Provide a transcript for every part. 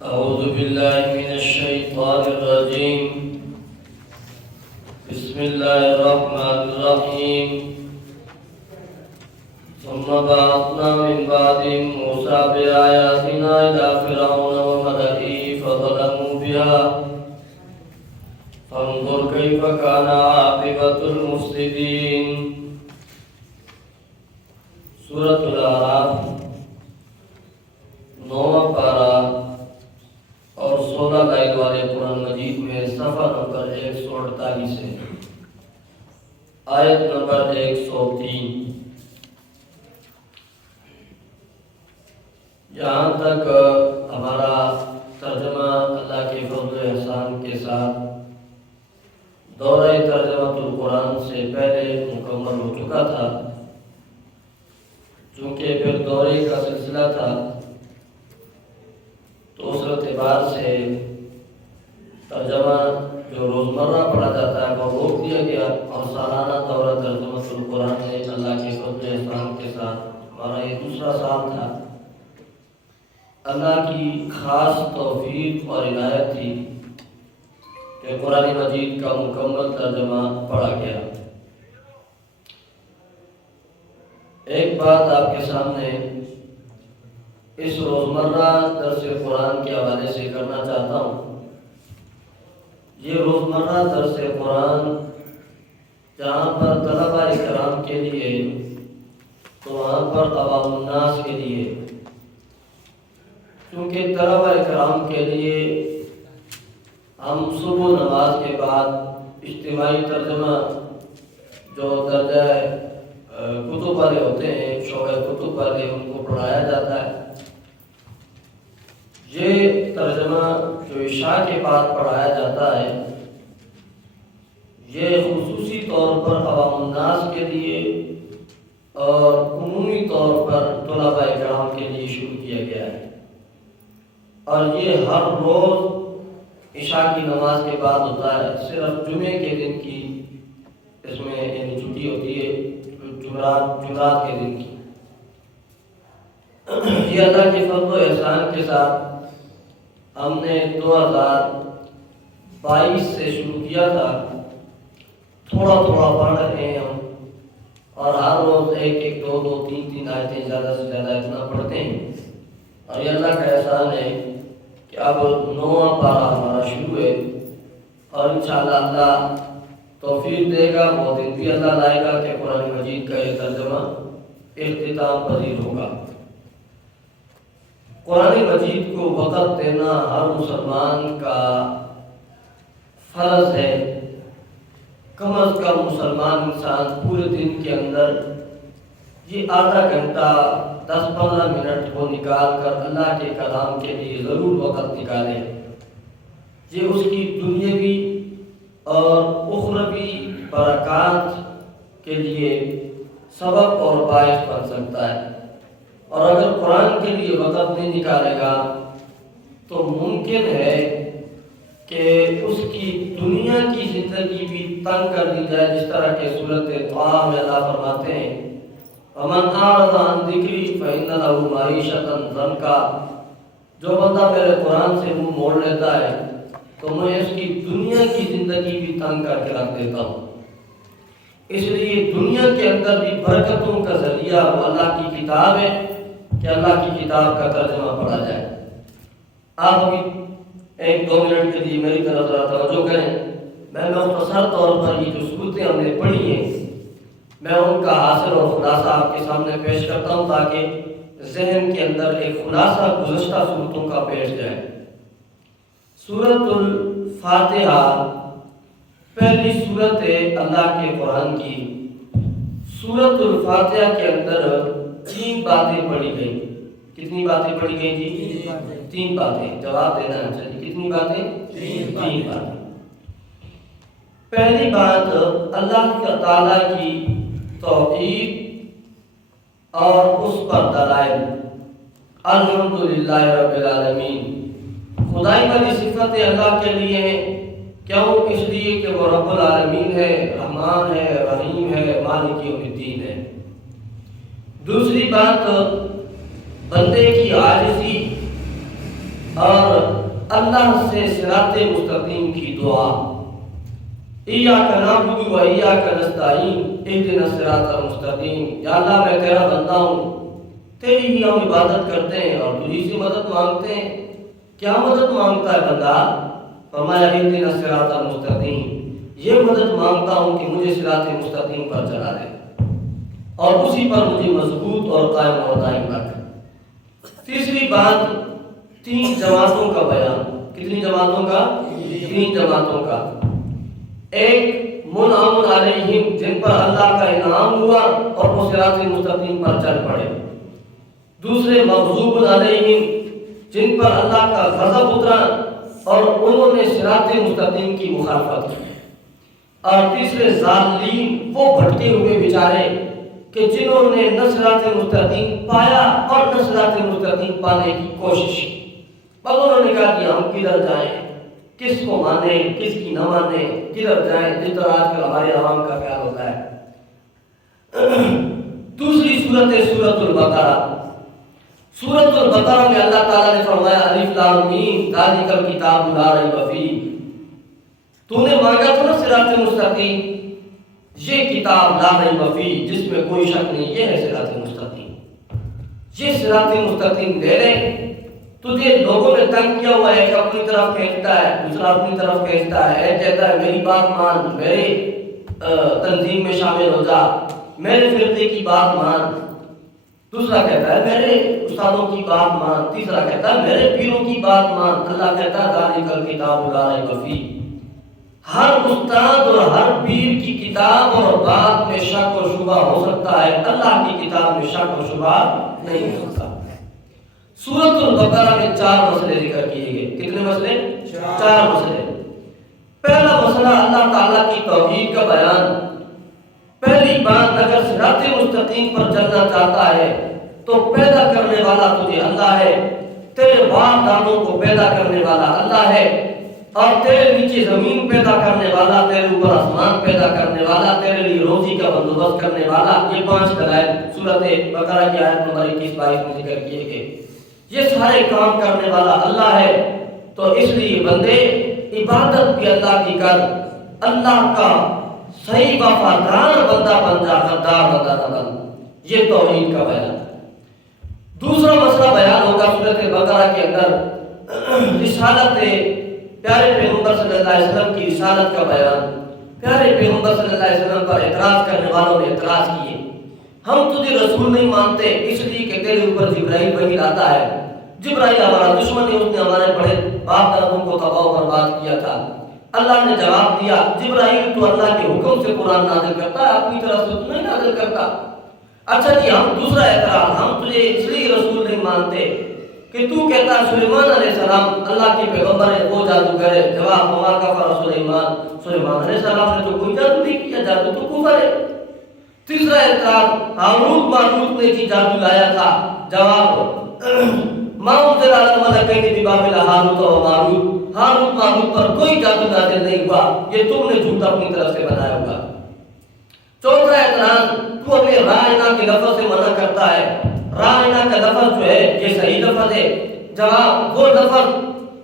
أعوذ بالله من الشيطان الرجيم. بسم الله الرحمن الرحيم. ثم بعثنا من بعدهم موسى بآياتنا إلى فرعون وملئه فظلموا بها فانظر كيف كان عاقبة المفسدين. سورة الأعراف 9واں پارہ اور 16 لائن والے قرآن مجید میں صفحہ نمبر 148 ہے، آیت نمبر 103. یہاں تک ہمارا ترجمہ اللہ کے فضل و احسان کے ساتھ دورہ ترجمہ القرآن سے پہلے مکمل ہو چکا تھا. چونکہ پھر دورے کا سلسلہ تھا تو اس اعتبار سے ترجمہ جو روزمرہ پڑھا جاتا ہے وہ روک دیا گیا، اور سالانہ دورہ ترجمہ القرآن میں اللہ کے فضل و احسان کے ساتھ ہمارا یہ دوسرا سال تھا. اللہ کی خاص توفیق اور عنایت تھی کہ قرآن مجید کا مکمل ترجمہ پڑھا گیا. ایک بات آپ کے سامنے اس روزمرہ درس قرآن کے حوالے سے کرنا چاہتا ہوں. یہ روزمرہ درس قرآن جہاں پر طلبہ کرام کے لیے تو وہاں پر عوام الناس کے لیے، کیونکہ طلبہ کرام کے لیے ہم صبح نماز کے بعد اجتماعی ترجمہ جو درجہ کتب والے ہوتے ہیں، شعبہ کتب والے، ان کو پڑھایا جاتا ہے. یہ ترجمہ جو عشاء کے بعد پڑھایا جاتا ہے یہ خصوصی طور پر عوام الناس کے لیے اور عمومی طور پر طلباء کرام کے لیے شروع کیا گیا ہے، اور یہ ہر روز عشاء کی نماز کے بعد ہوتا ہے. صرف جمعے کے دن کی اس میں چھٹی ہوتی ہے، جمعرات کے دن کی. یہ اللہ کے فضل و احسان کے ساتھ ہم نے 2022 سے شروع کیا تھا. تھوڑا تھوڑا پڑھ رہے ہیں ہم، اور ہر روز ایک دو تین آیتیں زیادہ سے زیادہ اتنا پڑھتے ہیں. اور یہ اللہ کا احسان ہے کہ اب 9واں پارہ ہمارا شروع ہے، اور انشاءاللہ اللہ توفیق دے گا، وہ دن بھی اللہ لائے گا کہ قرآن مجید کا یہ ترجمہ اختتام پذیر ہوگا. قرآن مجید کو وقت دینا ہر مسلمان کا فرض ہے. کم از کم مسلمان انسان پورے دن کے اندر یہ آدھا گھنٹہ 10-15 منٹ کو نکال کر اللہ کے کلام کے لیے ضرور وقت نکالے. یہ اس کی دنیاوی اور اخروی برکات کے لیے سبب اور باعث بن سکتا ہے. اور اگر قرآن کے لیے وقت نہیں نکالے گا تو ممکن ہے کہ اس کی دنیا کی زندگی بھی تنگ کر دی جائے، جس طرح کے صورت طٰہٰ میں اللہ فرماتے ہیں وَمَنْ أَعْرَضَ عَنْ ذِكْرِي فَإِنَّ لَهُ مَعِيشَةً ضَنْكًا. جو بندہ میرے قرآن سے منہ موڑ لیتا ہے تو میں اس کی دنیا کی زندگی بھی تنگ کر کے رکھ دیتا ہوں. اس لیے دنیا کے اندر بھی برکتوں کا ذریعہ وہ اللہ کی کتاب ہے کہ اللہ کی کتاب کا ترجمہ پڑھا جائے. آپ ابھی 1-2 منٹ کے لیے میری طرف ذرا توجہ کریں. میں مختصر طور پر یہ جو صورتیں ہم نے پڑھی ہیں میں ان کا حاصل اور خلاصہ آپ کے سامنے پیش کرتا ہوں تاکہ ذہن کے اندر ایک خلاصہ گزشتہ صورتوں کا پیش جائے. سورۃ الفاتحہ پہلی صورت ہے اللہ کے قرآن کی. سورۃ الفاتحہ کے اندر 3 باتیں پڑھی گئی. کتنی باتیں پڑھی گئی جی؟ 3 باتیں. جواب دینا ہے چلیے. کتنی باتیں؟ 3 باتیں. پہلی بات اللہ تعالیٰ کی توحید اور اس پر دلائل. الحمدللہ رب العالمین. خدائی والی صفتیں اللہ کے لیے ہیں. کیوں؟ اس لیے کہ وہ رب العالمین ہے، رحمان ہے، رحیم ہے، مالک یوم الدین ہے. دوسری بات بندے کی عاجزی اور اللہ سے صراط مستقیم کی دعا، ایاک نعبد و ایاک نستعین اہدنا الصراط المستقیم، یا اللہ میں تیرا بندہ ہوں، تیری ہی ہم عبادت کرتے ہیں اور تجھی سے مدد مانگتے ہیں۔ کیا مدد مانگتا ہے بندہ؟ فرمایا اہدنا الصراط المستقیم، یہ مدد مانگتا ہوں کہ مجھے صراط مستقیم پر چلا دے اور اسی پر مجھے مضبوط اور قائم اور دائم رکھ۔ تیسری بات، 3 جماعتوں کا بیان۔ کتنی جماعتوں کا؟ 3 جماعتوں کا۔ ایک منعم علیہم، جن پر اللہ کا انعام ہوا اور وہ صراط مستقیم پر چل پڑے۔ دوسرے مغضوب علیہم، جن پر اللہ کا غضب اترا اور انہوں نے صراط مستقیم کی مخالفت کی۔ اور تیسرے ظالمین، وہ بھٹکے ہوئے بیچارے کہ جنہوں نے نہ صراط مستقیم پایا اور نہ صراط مستقیم پانے کی کوشش کی۔ بس انہوں نے کہا کہ ہم کدھر جائیں، کس کو مانیں، کس کی نہ مانیں، کدھر جائیں، جس طرح آج کل ہمارے عوام کا خیال ہوتا ہے۔ دوسری صورت ہے سورۃ البقرہ۔ سورۃ البقرہ میں اللہ تعالیٰ نے فرمایا الف لام میم ذالک الکتاب لا ریب فیہ، تو نے مانگا تھا نا صراط مستقیم، یہ کتاب لا ریب فیہ، جس میں کوئی شک نہیں، یہ ہے صراط مستقیم۔ یہ صراط مستقیم لے لیں۔ تجھے لوگوں نے تنگ کیا ہوا ہے کہ اپنی طرف کھینچتا ہے، دوسرا اپنی طرف کھینچتا ہے، ایک کہتا ہے میری بات مان، میرے تنظیم میں شامل ہو جا، میرے فرقے کی بات مان، دوسرا کہتا ہے میرے استادوں کی بات مان، تیسرا کہتا ہے میرے پیروں کی بات مان۔ اللہ کہتا ہے ذالک الکتاب لا ریب فیہ، ہر استاد اور ہر پیر کی کتاب اور بات میں شک و شبہ ہو سکتا ہے، اللہ کی کتاب میں شک و شبہ نہیں ہو سکتا۔ سورۃ البقرہ میں 4 مسئلے ذکر کیے گئے۔ کتنے مسئلے؟ 4 مسئلے۔ پہلا مسئلہ اللہ تعالیٰ کی توحید کا بیان۔ پہلی بات، اگر صراط مستقیم پر چلنا چاہتا ہے تو پیدا کرنے والا تجھے اللہ ہے، تیرے باپ دادوں کو پیدا کرنے والا اللہ ہے، اور تیرے نیچے زمین پیدا کرنے والا، تیرے اوپر آسمان پیدا کرنے والا، تیرے لیے روزی کا بندوبست کرنے والا۔ یہ 5 دلائل سورۃ بقرہ کی آیت نمبر 21-22 میں ذکر کیے گئے۔ یہ سارے کام کرنے والا اللہ ہے، تو اس لیے بندے عبادت بھی اللہ کی کر، اللہ کا صحیح وفادار بندہ بن جا، غدار بندہ نہ بن۔ یہ توحید کا بیان۔ دوسرا مسئلہ بیان ہوگا سورۃ بقرہ کے اندر رسالت پیارے پیغمبر صلی اللہ علیہ وسلم کی رسالت کا بیان۔ پیارے پیغمبر صلی اللہ علیہ وسلم پر اعتراض کرنے والوں نے اعتراض کیے، ہم تجھے رسول نہیں مانتے اس لیے کہ تیرے اوپر جبرائیل وحی آتا ہے۔ جبرائیل ہمارا دشمن ہے، اس نے ہمارے بڑے باپ دادوں کو تباہ و برباد کیا تھا۔ اللہ نے جواب دیا، جبرائیل تو اللہ کے حکم سے قرآن نازل کرتا ہے، اپنی طرف سے تو نہیں نازل کرتا۔ اچھا جی، ہم دوسرا اعتراض، ہم تجھے اس لیے رسول نہیں مانتے کہ تو کہتا ہے سلیمان علیہ السلام اللہ کے پیغمبر ہے، وہ جادوگر ہے۔ جواب، وما کفر سلیمان علیہ السلام نے تو کوئی جادو نہیں کیا، جادو تو کفر ہے۔ تیسرا اعتراض، ہاروت ماروت نے کی جادو لایا تھا۔ جواب، ما انزل علی الملکین ببابل ہاروت و ماروت، ہاروت ماروت پر کوئی جادو نازل نہیں ہوا، یہ تم نے جھوٹ اپنی طرف سے بنایا ہوگا۔ چوتھا اعتراض، تو ہمیں رائنا کے لفظ سے منع کرتا ہے۔ رائنا کا لفظ جو ہے یہ صحیح لفظ ہے۔ جواب، وہ لفظ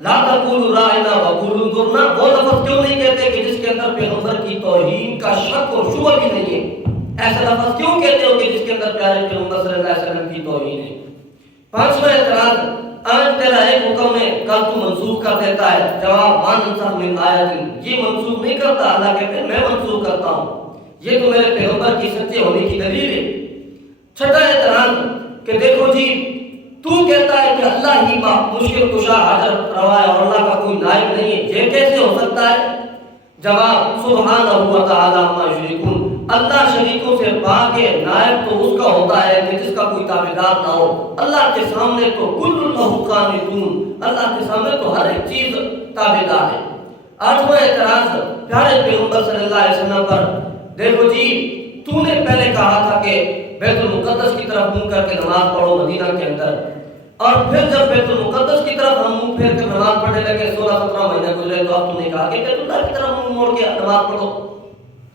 لا تقولوا رائنا وقولوا انظرنا، وہ لفظ کیوں نہیں کہتے کہ جس کے اندر پیغمبر کی توہین کا شک اور شبہ بھی نہیں ہے؟ ایسا لفظ کیوں کہتے ہو کہ جس کے اندر پیارے پیغمبر صلی اللہ علیہ وسلم کی توہین ہے؟ پانچواں اعتراض، آج تیرا ایک حکم ہے، کل تو منسوخ کر دیتا ہے۔ جواب، ما ننسخ من آیت، یہ منسوخ نہیں کرتا، اللہ کہتے ہیں میں منسوخ کرتا ہوں۔ یہ تو میرے پیغمبر کی سچے ہونے کی دلیل ہے۔ چھٹا اعتراض کہ دیکھو جی، تو کہتا ہے کہ اللہ ہی مشکل کشا حاجت روا ہے اور اللہ کا کوئی نائب نہیں ہے، یہ کیسے ہو سکتا ہے؟ جواب، سبحانہ و تعالی عما یشرکون، اللہ شریکوں سے پاک ہے، نائب تو اس کا ہوتا ہے کہ جس کا کوئی تابعدار نہ ہو۔ اللہ کے سامنے تو کل لہ قانتون، اللہ کے سامنے تو ہر ایک چیز تابعدار ہے۔ آٹھواں اعتراض پیارے پیغمبر صلی اللہ علیہ وسلم پر، دیکھو جی، تو نے پہلے کہا تھا کہ بیت المقدس کی طرف منہ کر کے نماز پڑھو مدینہ کے اندر، اور پھر جب بیت المقدس کی طرف ہم منہ پھیر کر نماز پڑھنے لگے، 16-17 مہینے گزرے، تو اب تو نے کہا کہ بیت اللہ کی طرف منہ موڑ کے نماز پڑھو،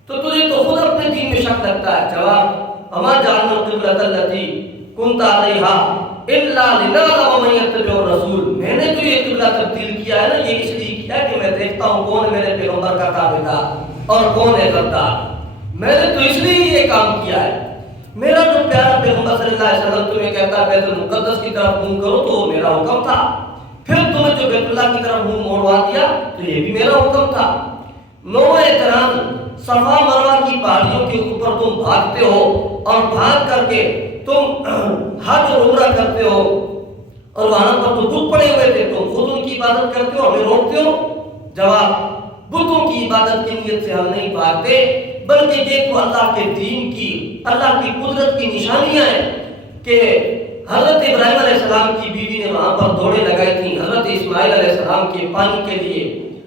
تو تجھے تو خود اپنے دین میں شک لگتا ہے۔ جواب، وما جعلنا القبلۃ التي كنت عليها الا لنعلم من يتبع الرسول، میں نے تو یہ قبلہ تبدیل کیا ہے دیکھتا ہوں کون ہے میرے پیغمبر کا تابعدار اور کون ہے غدار. میں نے تو اس لیے یہ کام کیا ہے. میرا جو پیارا پیغمبر صلی اللہ علیہ وسلم تمہیں کہتا ہے بیت المقدس کی طرف منہ کرو تو وہ میرا حکم تھا. پھر تمہیں جو بیت اللہ کی طرف منہ موڑوا دیا تو یہ بھی میرا حکم تھا. نوع اعتراض صفا مروہ کی پہاڑیوں کے اوپر تم بھاگتے ہو اور بھاگ کر کے تم حج اور عمرہ کرتے ہو اور وہاں پر تو بت پڑے ہوئے تھے, تم خود ان کی عبادت کرتے ہو, ہمیں روکتے ہو. جواب, بتوں کی عبادت کی نیت سے ہم نہیں بھاگتے, بلکہ یہ تو اللہ کے دین کی, اللہ کی قدرت کی نشانیاں ہیں کہ حضرت ابراہیم علیہ السلام کی بیوی نے وہاں پر دوڑیں لگائی تھیں حضرت اسماعیل علیہ السلام کے پانی کے لیے,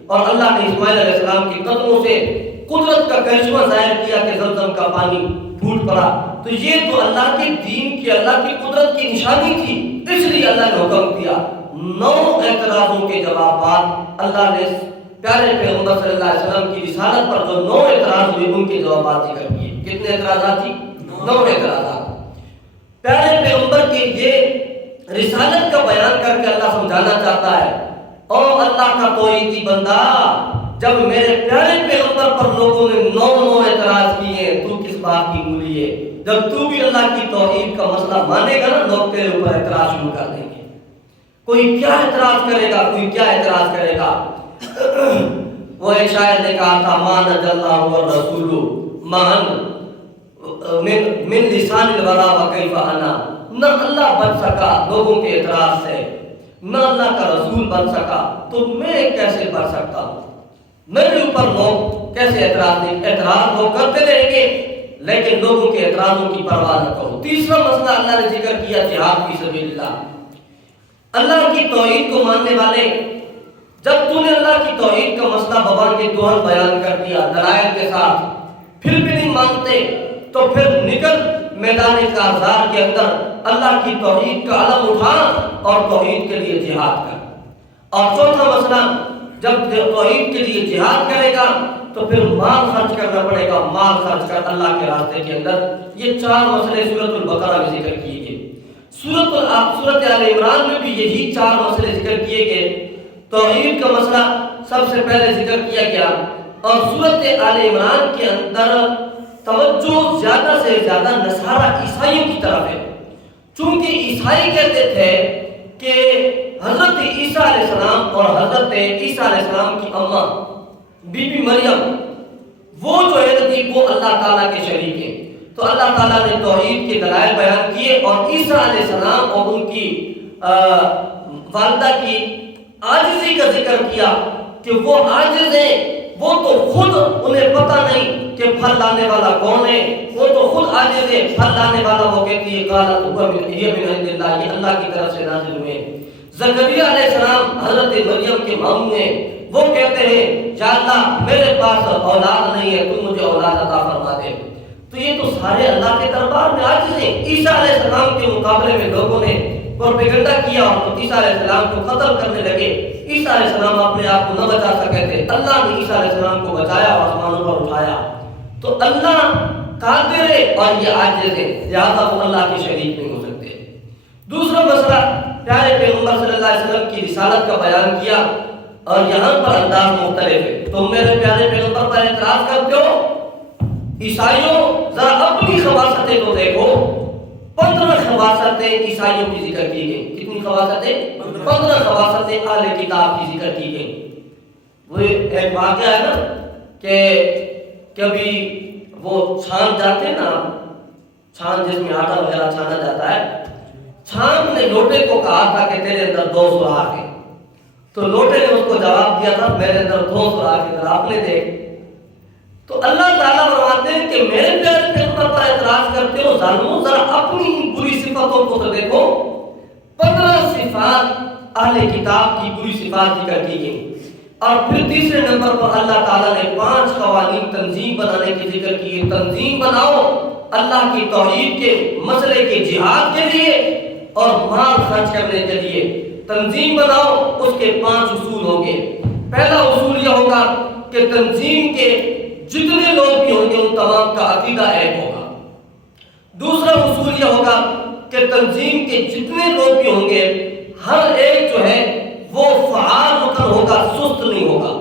اور اللہ نے اسماعیل علیہ السلام کے قدموں سے قدرت کا کرشمہ ظاہر کیا کہ زمزم کا پانی پھوٹ پڑا. تو یہ تو اللہ کے دین کی, اللہ کی قدرت کی نشانی تھی, اس لیے اللہ نے حکم دیا. 9 اعتراضوں کے جوابات اللہ نے پیارے پیغمبر صلی اللہ علیہ وسلم کی رسالت پر جو 9 اعتراض ہوئے ان کے جوابات ذکر کیے. کتنے اعتراضات تھی؟ 9 اعتراضات. پیارے پیغمبر کے یہ رسالت کا بیان کر کے اللہ سمجھانا چاہتا ہے, او اللہ کا توحیدی بندہ, جب میرے پیارے پیغمبر پر لوگوں نے 9 اعتراض کیے تو کس بات کی بولی ہے؟ جب تو بھی اللہ کی توحید کا مسئلہ مانے گا نا, لوگ تیرے اوپر اعتراض شروع کر دیں گے. کوئی کیا اعتراض کرے گا, کوئی کیا اعتراض کرے گا. وہ ایک شاعر نے کہا تھا, مان اللہ والرسول مان من لسان الورا وکیف انا. نہ اللہ بچ سکا لوگوں کے اعتراض سے, نہ اللہ کا رسول بن سکا, تو میں کیسے بچ سکتا ہوں؟ میرے اوپر لوگ کیسے اعتراض نہیں, اعتراض لوگ کرتے رہیں گے لیکن لوگوں کے اعتراضوں کی پرواہ نہ کرو. تیسرا مسئلہ اللہ نے ذکر کیا جہاد فی سبیل اللہ. اللہ کی توحید کو ماننے والے, جب تو نے اللہ کی توحید کا مسئلہ ببان کے دوہر بیان کر دیا دلائل کے ساتھ, پھر بھی نہیں مانتے تو پھر نکل میدان کارزار کے اندر اللہ کی توحید کا علم اٹھا اور توحید کے لیے جہاد کر. اور چوتھا مسئلہ, جب توحید کے لیے جہاد کرے گا تو پھر مال خرچ کرنا پڑے گا, مال خرچ کر اللہ کے راستے کے اندر. یہ 4 مسئلے سورۃ البقرہ میں ذکر کیے گئے. سورۃ آل عمران میں بھی یہی 4 مسئلے ذکر کیے گئے. توحید کا مسئلہ سب سے پہلے ذکر کیا گیا, اور سورۃ آل عمران کے اندر توجہ زیادہ سے زیادہ نصارہ عیسائیوں کی طرف ہے. چونکہ عیسائی کہتے تھے کہ حضرت عیسیٰ علیہ السلام اور حضرت عیسیٰ علیہ السلام کی اماں بی بی مریم وہ جو ہے وہ اللہ تعالیٰ کے شریک ہیں. تو اللہ تعالیٰ نے توحید کے دلائل بیان کیے اور عیسیٰ علیہ السلام اور ان کی والدہ کی عاجزی کا ذکر کیا کہ وہ عاجز ہیں, وہ تو خود انہیں پتہ نہیں کہ پھل لانے والا کون ہے, وہ تو خود عاجز ہے. پھل لانے والا وہ کہتی ہے قالت هو من عند اللہ, یہ اللہ کی طرف سے نازل ہوئے. زکریا علیہ السلام حضرت مریم کے ماموں ہیں, وہ کہتے ہیں یا اللہ میرے پاس اولاد نہیں ہے, تو مجھے اولاد عطا فرما دے. تو یہ تو سارے اللہ کے دربار میں عاجز ہیں. عیسیٰ علیہ السلام کے مقابلے میں لوگوں نے پروپیگنڈا کیا اور عیسیٰ علیہ السلام کو قتل کرنے لگے. عیسیٰ علیہ السلام اپنے آپ کو نہ بچا سکے تھے, اللہ نے عیسیٰ علیہ السلام کو بچایا اور آسمانوں پر اٹھایا. تو اللہ قادر ہے اور یہ عاجز ہے, لہذا وہ اللہ کے شریک نہیں ہو سکتے. دوسرا مسئلہ, پیارے پیغمبر صلی اللہ علیہ وسلم کی رسالت کا بیان کیا اور یہاں پر انداز مختلف ہے. تم میرے پیارے پیغمبر پر اعتراض کرتے ہو. عیسائیوں ذرا اپنی خواصتیں تو دیکھو, 15 خواصتیں عیسائیوں کی ذکر کی گئی. کتنی خواصتیں؟ 15 خواصتیں اہل کتاب کی ذکر کی گئی. وہ ایک واقعہ ہے نا کہ کبھی وہ چھان جاتے نا, چھان جس میں آٹا وغیرہ چھانا جاتا ہے, چھان نے لوٹے کو کہا تھا کہ تیرے اندر 2 سوراخ ہیں. تو لوٹے نے اس کو جواب دیا تھا میرے اندر 2 سوراخ ہیں, آپ نے دیکھ. تو اللہ تعالیٰ فرماتے ہیں کہ میرے پیارے پیغمبر پر اعتراض کرتے ہو ظالموں, ذرا اپنی بری صفاتوں کو تو دیکھو. 15 صفات اہل کتاب کی بری صفات ذکر کی گئی. اور پھر تیسرے نمبر پر اللہ تعالیٰ نے 5 قوانین تنظیم بنانے کی ذکر کی ہے. تنظیم بناؤ اللہ کی توحید کے مسئلے کے جہاد کے لیے اور مال خرچ کرنے کے لیے. تنظیم بناؤ, اس کے 5 اصول ہوں گے. پہلا اصول یہ ہوگا کہ تنظیم کے جتنے لوگ بھی ہوں گے ان تمام کا عقیدہ ایک ہوگا. دوسرا اصول یہ ہوگا کہ تنظیم کے جتنے لوگ بھی ہوں گے ہر ایک جو ہے وہ فعال رکن ہوگا, سست نہیں ہوگا.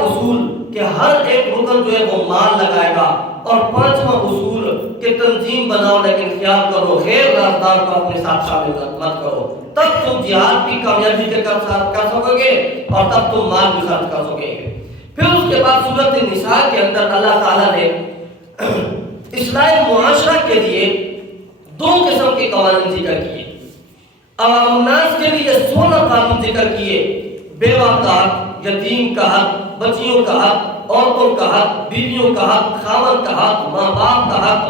اصول کہ ہر ایک رکن جو ہے وہ مال لگائے گا، اور پانچواں اصول کہ تنظیم بناؤ لیکن خیال کرو غیر رازدار کو اپنے ساتھ شامل مت کرو، تب تم جہاد بھی کامیابی کے ساتھ کر سکو گے اور تب تم مال بھی خرچ کر سکو گے۔ پھر اس کے بعد سورۃ النساء کے اندر اللہ تعالیٰ نے اصلاح معاشرہ کے لیے دو قسم کے قوانین ذکر کیے۔ عوام الناس کے لیے 16 قانون ذکر کیے، بیوہ کا حق، یتیم کا حق، بچیوں کا حق، عورتوں کا حق، بیویوں کا حق، خاوند کا حق، ماں باپ کا حق،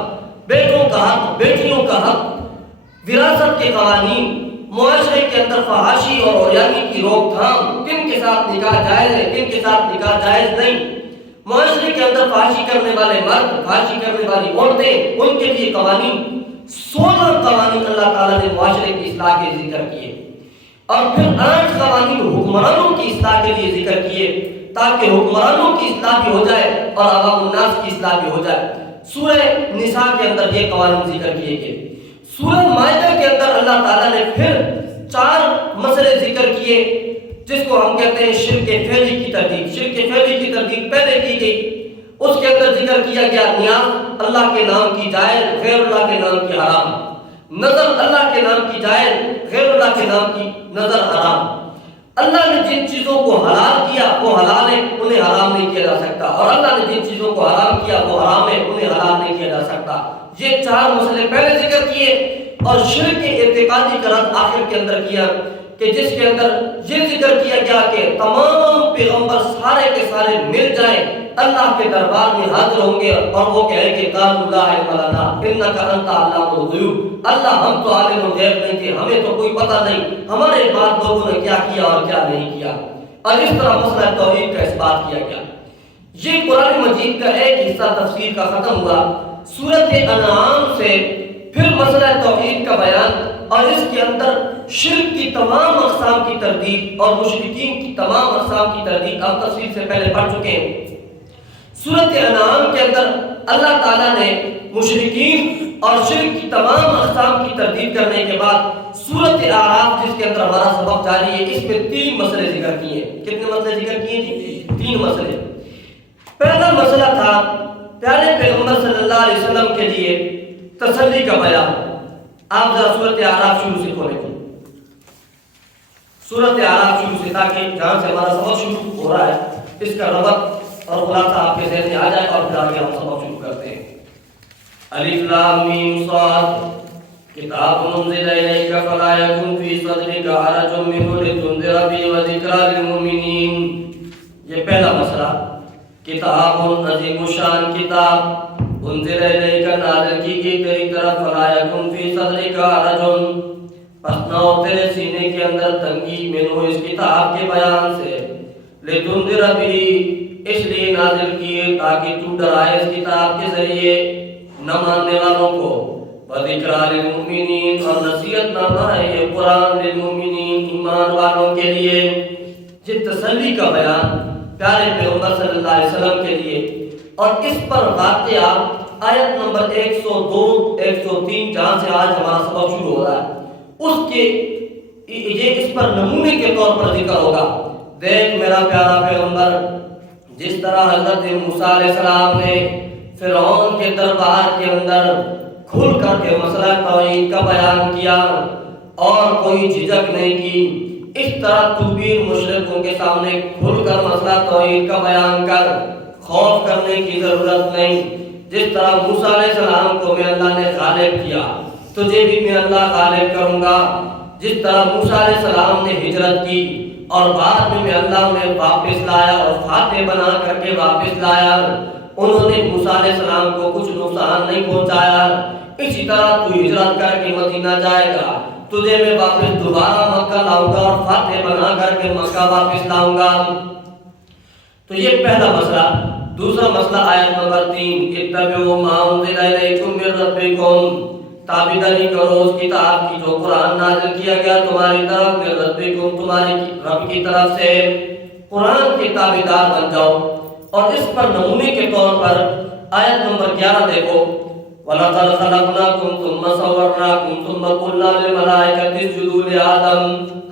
بیٹوں کا حق، بیٹیوں کا حق، وراثت کے قوانین، معاشرے کے اندر فحاشی اور عریانی کی روک تھام، کن کے ساتھ نکاح جائز ہے، کن کے ساتھ نکاح جائز نہیں، معاشرے کے اندر فحاشی کرنے والے مرد، فحاشی کرنے والی عورتیں، ان کے لیے قوانین، 16 قوانین اللہ تعالیٰ نے معاشرے کی اصلاح کے ذکر کیے، اور پھر 8 قوانین حکمرانوں کی اصلاح کے لیے ذکر کیے تاکہ حکمرانوں کی اصلاح بھی ہو جائے اور عوام الناس کی اصلاح بھی ہو جائے۔ سورہ نساء کے اندر یہ قوانین ذکر کیے گئے۔ سورہ مائدہ کے اندر اللہ تعالیٰ نے پھر 4 مسئلے ذکر کیے جس کو ہم کہتے ہیں شرک فعلی کی تردید۔ شرک فعلی کی تردید پہلے کی گئی، اس کے اندر ذکر کیا گیا نیاز اللہ کے نام کی جائز، غیر اللہ کے نام کی حرام، نظر اللہ کے نام کی جائز، غیر اللہ کے نام کی نظر حرام۔ اللہ نے جن چیزوں کو حلال کیا وہ حلال ہے، انہیں حرام نہیں کیا جا سکتا، اور اللہ نے جن چیزوں کو حرام کیا وہ حرام ہے، انہیں حلال نہیں کیا جا سکتا۔ یہ 4 مسئلے پہلے ذکر کیے، اور شرک اعتقادی کا رد آخر کے اندر کیا کہ جس کے اندر یہ ذکر کیا گیا کہ تمام پیغمبر سارے کے سارے مل جائیں، اللہ کے دربار میں حاضر ہوں گے اور وہ کہیں گے قالوا لا علم لنا انک انت علام الغیوب، اللہ ہم تو عالم الغیب نہیں تھے، ہمیں تو کوئی پتہ نہیں ہمارے بعد لوگوں نے کیا کیا اور کیا نہیں کیا، اور اس طرح مسئلہ توحید کا اثبات کیا گیا۔ یہ قرآن مجید کا ایک حصہ تفسیر کا ختم ہوا۔ سورۃ انعام سے پھر مسئلہ توحید کا بیان، اور اس کے اندر شرک کی تمام اقسام کی تردید اور مشرکین کی تمام اقسام کی تردید آپ تفصیل سے پہلے پڑھ چکے ہیں۔ سورۃ انعام کے اندر اللہ تعالیٰ نے مشرکین اور شرک کی تمام اقسام کی تردید کرنے کے بعد سورۃ اعراف جس کے اندر ہمارا سبق جاری ہے، اس میں 3 مسئلے ذکر کیے۔ کتنے مسئلے ذکر کیے جی؟ 3 مسئلے۔ پہلا مسئلہ تھا پیارے پیغمبر صلی اللہ علیہ وسلم کے لیے تسلی کا بیان۔ آپ ذرا سورۃ اعراف شروع سے کھولیں گے، سورۃ اعراف شروع سے، تاکہ جہاں سے ہمارا سبق شروع ہو رہا ہے اس کا ربط اور خلاصہ آپ کے ذہن میں آ جائے، اور پھر آگے ہم سبق شروع کرتے ہیں۔ الف لام میم صاد کتاب انزل الیک فلا یکن فی صدرک حرج منہ لتنذر به وذکری للمؤمنین۔ یہ پہلا مسئلہ، کتاب عظیم الشان کتاب انزل الیک نازل کی گئی تیری طرف، فلا یکن فی صدرک حرج پس نہ ہو تیرے سینے کے اندر تنگی منہ اس کتاب کے بیان سے، لتنذر به اس لیے نازل کیے تاکہ تو ڈرائے اس کتاب کے ذریعے نہ ماننے والوں کو، وذکری للمؤمنین اور نصیحت نامہ ہے یہ قرآن للمؤمنین ایمان والوں کے لیے۔ یہ تسلی کا بیان پیارے پیغمبر صلی اللہ علیہ وسلم کے لیے، اور اس پر واقعہ آیت نمبر 102 103 جہاں سے آج ہمارا سبق شروع ہو رہا ہے اس کے یہ اس پر نمونے کے طور پر ذکر ہوگا۔ دیکھ میرا پیارا پیغمبر، جس طرح حضرت موسیٰ علیہ السلام نے فرعون کے دربار کے اندر کھل کر کے مسئلہ توحید کا بیان کیا اور کوئی جھجک نہیں کی، اس طرح تو بھی مشرکوں کے سامنے کھل کر مسئلہ توحید کا بیان کر، خوف کرنے کی ضرورت نہیں۔ جس طرح موسیٰ علیہ السلام کو میں اللہ نے غالب کیا، تجھے بھی میں اللہ غالب کروں گا۔ جس طرح موسیٰ علیہ السلام نے ہجرت کی اور بعد میں اللہ نے واپس لایا اور فاتح بنا کر کے واپس لایا، انہوں نے موسیٰ علیہ السلام کو کچھ نقصان نہیں پہنچایا، اسی طرح تو ہجرت کر کے مدینہ جائے گا، تجھے میں واپس دوبارہ مکہ لاؤں گا اور فاتح بنا کر کے مکہ واپس لاؤں گا۔ تو یہ پہلا مسئلہ۔ دوسرا مسئلہ آیت نمبر 3، اتبعوا ما انزل الیکم من ربکم، تابعداری کرو اس کتاب کی جو قرآن نازل کیا گیا تمہاری طرف، من ربکم تمہاری رب کی طرف سے، قرآن کے تابعدار بن جاؤ۔ اور اس پر نمونے کے طور پر آیت نمبر 11 دیکھو، وَلَقَدْ خَلَقْنَاكُمْ ثُمَّ صَوَّرْنَاكُمْ ثُمَّ قُلْنَا لِلْمَلَائِكَةِ اسْجُدُوا لِآدَمَ۔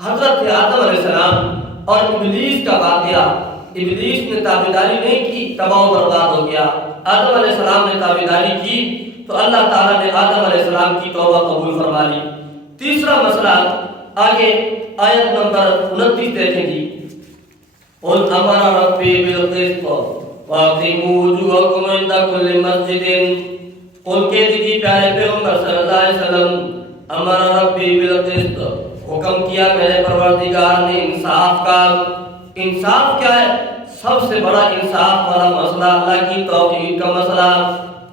حضرت آدم علیہ السلام اور ابلیس کا واقعہ ابلیس نے تابعداری نہیں کی، تباہ و برباد ہو گیا۔ آدم علیہ السلام نے تابعداری کی تو اللہ تعالیٰ نے آدم علیہ السلام کی توبہ قبول فرما لی۔ تیسرا مسئلہ آگے آیت نمبر 29 دیکھیں جی، قُلْ أَمَرَ رَبِّي بِالْقِسْطِ وَأَقِیمُوا وُجُوهَکُمْ عِنْدَ كُلِّ مَسْجِدٍ۔ قُلْ کہہ دیجیے پیارے پیغمبر صلی اللہ علیہ وسلم، امر ربی بالقسط، حکم کیا میرے پروردگار نے انصاف کا۔ انصاف کیا ہے؟ سب سے بڑا انصاف والا مسئلہ اللہ کی توحید کا مسئلہ۔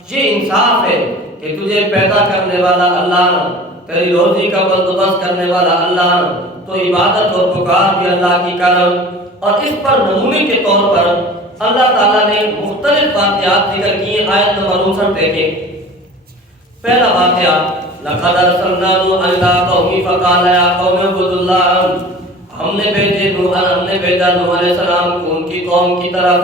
یہ انصاف ہے کہ تجھے پیدا کرنے والا اللہ، تیری روزی کا بندوبست کرنے والا اللہ، تو عبادت اور پکار بھی اللہ کی کر۔ اور اس پر نمونے کے طور پر اللہ تعالیٰ نے مختلف واقعات ذکر کیے۔ آیت نمبر 59 دیکھیں۔ پہلا واقعہ، لَقَدْ أَرْسَلْنَا نُوحًا إِلَىٰ قَوْمِهِ فَقَالَ يَا قَوْمِ اعْبُدُوا اللَّهَ۔ ہم نے بھیجا نوح علیہ السلام کو ان کی قوم کی طرف۔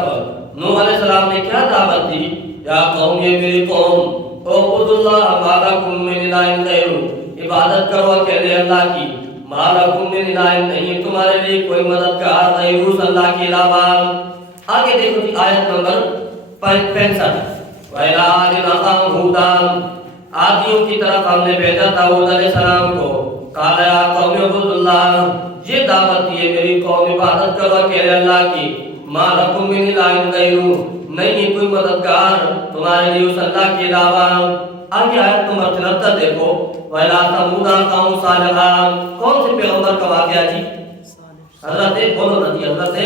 نوح علیہ السلام نے کیا دعوت دی؟ یا قوم، یہ میری قوم، اعبدوا اللہ ما لکم من الہ غیرہ، عبادت کرو اکیلے اللہ کی، ما لکم من الہ، نہیں تمہارے لیے کوئی مددگار غیرہ اللہ کے علاوہ۔ آگے دیکھو جی آیت نمبر 65، وَإِلَىٰ عَادٍ أَخَاهُمْ هُودًا، عادیوں کی طرف ہم نے بھیجا داؤد علیہ السلام کو۔ قَالَ يَا قَوْمِ اعْبُدُوا اللَّهَ، یہ دعوت دی ہے میری قوم، عبادت کرو اکیلے اللہ کی، مَا لَكُم مِّنْ إِلَٰهٍ غَيْرُهُ، نہیں کوئی مددگار تمہارے لیے اس اللہ کے علاوہ۔ آگے آیت نمبر 73 دیکھو، وَإِلَىٰ ثَمُودَ أَخَاهُمْ صَالِحًا، کون سے پیغمبر کا واقعہ جی؟ حضرت بولو نا جی، حضرت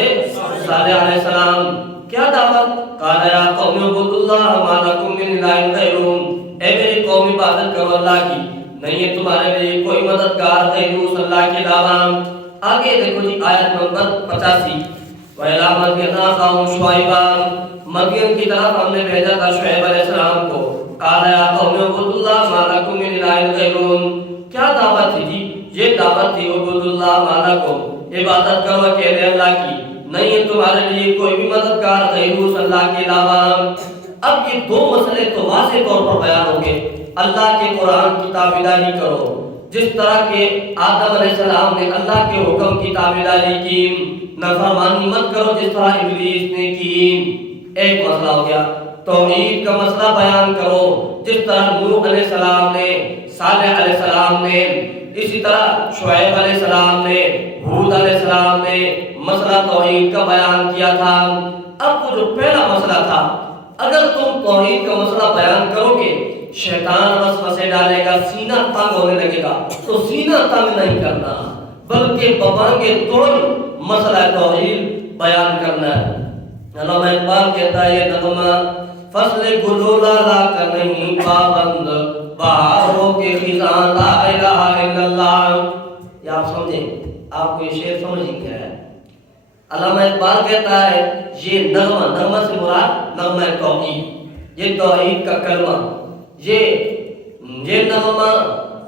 صالح علیہ السلام۔ کیا دعوت؟ قَالَ يَا قَوْمِ اعْبُدُوا اللَّهَ مَا لَكُم مِّنْ إِلَٰهٍ غَيْرُهُ، اے میری قوم عبادت کرو اللہ کی، نہیں ہے تمہارے لیے کوئی مددگار غیر اللہ کے علاوہ۔ آگے دیکھو جی آیت نمبر 85، وَإِلَىٰ مَدْيَنَ أَخَاهُمْ شُعَيْبًا، مدین کی طرف ہم نے بھیجا تھا شعیب علیہ السلام کو۔ قَالَ يَا قَوْمِ اعْبُدُوا اللَّهَ مَا لَكُم مِّنْ إِلَٰهٍ غَيْرُهُ، کیا دعوت تھی جی؟ یہ دعوت تھی اعبدوا اللہ ما لکم، عبادت کرو اکیلے اللہ کی، نہیں ہے تمہارے لیے کوئی بھی مددگار غیر اللہ کے علاوہ۔ اب یہ دو مسئلے تو واضح طور پر بیان ہو گئے۔ اللہ کے قرآن کی تابعداری کرو، جس طرح کہ آدم علیہ السلام نے اللہ کے حکم کی تابعداری کی، نافرمانی مت کرو جس طرح ابلیس نے کی۔ ایک مسئلہ ہو گیا۔ توحید کا مسئلہ بیان کرو، جس طرح نوح علیہ السلام نے، صالح علیہ السلام نے، اسی طرح شعیب علیہ السلام نے، ہود علیہ السلام نے مسئلہ توحید کا بیان کیا تھا۔ اب وہ جو پہلا مسئلہ تھا، اگر تم توحید کا مسئلہ بیان کرو گے، شیطان وسوسے ڈالے گا، سینہ تنگ ہونے لگے گا، تو سینہ تنگ نہیں کرنا بلکہ ببانگے توڑ مسئلہ توحید بیان کرنا ہے۔ علامہ اقبال کہتا ہے یہ نغمہ، فصل گلو لالا کا نہیں پابند، بہاروں کے خزاں لا الہ الا اللہ۔ یہ آپ سمجھیں، آپ کو یہ شعر سمجھیں کیا ہے؟ علامہ اقبال کہتا ہے یہ نغمہ سے مراد نغمہ توحید، یہ توحید کا کلمہ، یہ نغمہ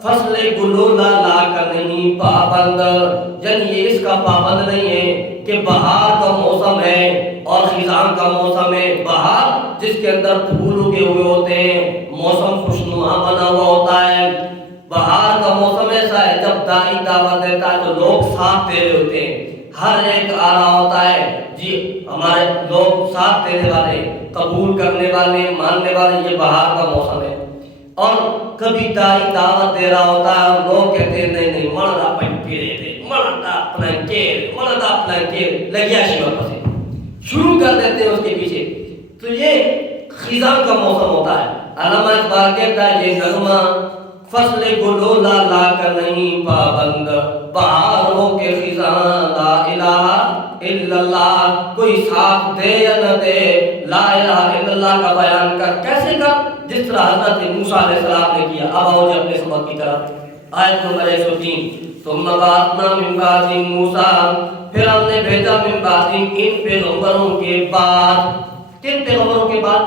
فصل گلو لالا کا نہیں پابند، یعنی یہ اس کا پابند نہیں ہے کہ بہار کا موسم ہے اور خزاں کا موسم ہے۔ بہار جس کے اندر پھول اگے ہوئے ہوتے ہیں، موسم خوشنما بنا ہوا ہوتا ہے۔ بہار کا موسم ایسا ہے جب دائی دعوت دیتا ہے تو لوگ ساتھ دے رہے ہوتے ہیں، ہر ایک آ رہا ہوتا ہے جی، ہمارے لوگ ساتھ دینے والے، قبول کرنے والے، ماننے والے، یہ بہار کا موسم ہے۔ اور کبھی دائی دعوت دے رہا ہوتا ہے اور لوگ کہتے ہیں نہیں نہیں مردا پنکیرے دے، مردا پلانکیر لگیا شیوا پسے شروع کر دیتے ہیں اس کے پیچھے، تو یہ خزاں کا موسم ہوتا ہے۔ علامہ اقبال کہتا ہے یہ نغمہ فصل گلو لالا کا نہیں پابند، بہاروں کے خزاں لا الہ الا اللہ، کوئی ساتھ دے یا نہ دے لا الہ الا اللہ کا بیان کر۔ کیسے کر؟ جس طرح حضرت موسیٰ علیہ السلام نے کیا۔ اب آؤ جی اپنے سبق کی طرف، آیت نمبر 103، ثم بعثنا من بعد موسیٰ، پھر ہم نے بھیجا من بعد ان پیغمبروں کے بعد۔ کن پیغمبروں کے بعد؟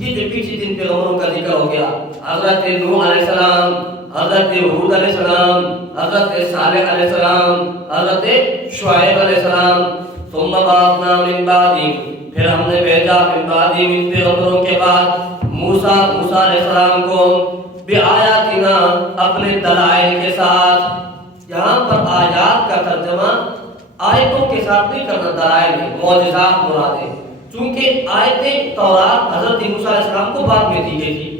یہ جو پیچھے جن پیغمبروں کا ذکر ہو گیا، حضرت نوح علیہ السلام، حضرت ہود علیہ السلام، حضرت صالح علیہ السلام، حضرت شعیب علیہ السلام۔ ثم بعثنا من بعدهم، پھر ہم نے بھیجا من بعدهم ان پیغمبروں کے بعد موسیٰ علیہ السلام کو بآیاتنا، اپنے دلائل کے ساتھ۔ یہاں پر آیات کا ترجمہ آیتوں کے ساتھ نہیں کرنا، دلائل ہے، معجزات مراد ہے، چونکہ آیتیں تورات حضرت موسیٰ علیہ السلام کو بعد میں دی گئی تھی۔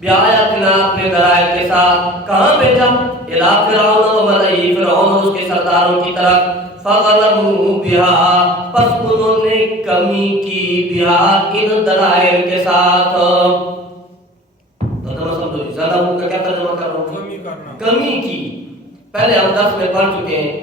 بیااتنا اپنے دلائل کے ساتھ کہاں بھیجا؟ الی فرعون و ملئہ، فرعون اور اس کے سرداروں کی طرف۔ فظلموا بها، پس انہوں نے کمی کی بها ان دلائل کے ساتھ۔ ترجمہ سمجھو، ظلم کا کیا ترجمہ کر رہا ہوں؟ کمی کی۔ پہلے ہم درس میں پڑھ چکے ہیں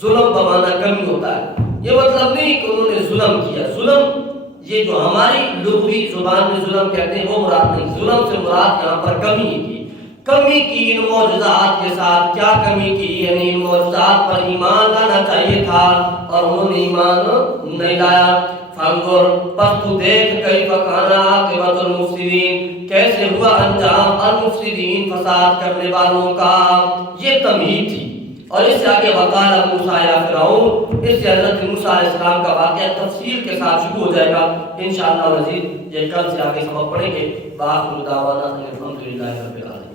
ظلم بمانا کمی ہوتا ہے، یہ مطلب نہیں کہ انہوں نے ظلم کیا۔ ظلم یہ جو ہماری لغوی زبان میں ظلم کہتے ہیں وہ مراد نہیں، ظلم سے مراد یہاں پر کمی کی۔ کمی کی ان معجزات کے ساتھ۔ کیا کمی کی؟ یعنی ان معجزات پر ایمان لانا چاہیے تھا اور انہوں نے ایمان نہیں لایا۔ فانظر، پس تو دیکھ، کیف کان عاقبۃ المفسدین، کیسے ہوا انجام المفسدین، فساد کرنے والوں کا۔ یہ تمہید تھی۔ اور اس سے آگے وقال موسیٰ یا فرعون، اس سے حضرت موسیٰ علیہ السلام کا واقعہ تفصیل کے ساتھ شروع ہو جائے گا انشاءاللہ مزید۔ یہ کل سے آگے سبق پڑھیں گے۔ بآخر دعوانا الحمدللہ رب العالمین۔